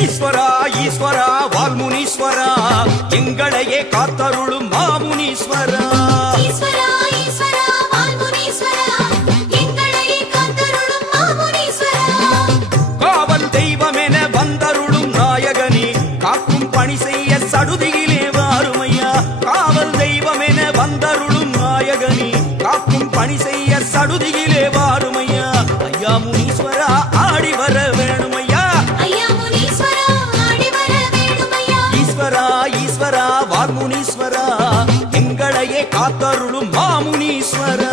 ஈஸ்வரா ஈஸ்வரா வால்முனீஸ்வரா எங்களையே காத்தருளும் மாமுனீஸ்வரா ஈஸ்வரா ஈஸ்வரா வால்முனீஸ்வரா எங்களையே காத்தருளும் மாமுனீஸ்வரா காவல் தெய்வமென வந்தருளும் நாயகனே காக்கும் பணி செய்ய சடுதியிலே வாருமையா காவல் தெய்வமென வந்தருளும் நாயகனே காக்கும் பணி செய்ய சடுதியிலே வாருமையா ஐயா முனீஸ்வரா ஆடி வர வேணுமையா ஐயா முனீஸ்வரா ஆடி வர வேணுமையா ஈஸ்வரா ஈஸ்வரா வால்முனீஸ்வரா எங்களையே காத்தருளும் மாமுனீஸ்வரா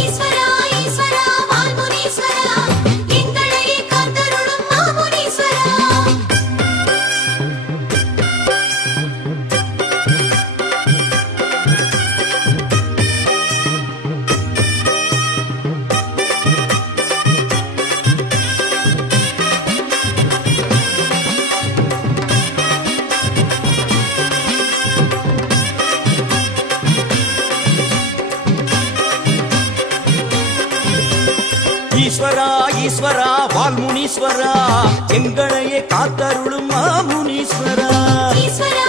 ஈஸ்வரா ஈஸ்வரா வால்முனீஸ்வரா எங்களையே காத்தருளும் மாமுனீஸ்வரா ஈஸ்வரா ஈஸ்வரா வால்முனீஸ்வரா எங்களையே காத்தருளும் மாமுனீஸ்வரா ஈஸ்வரா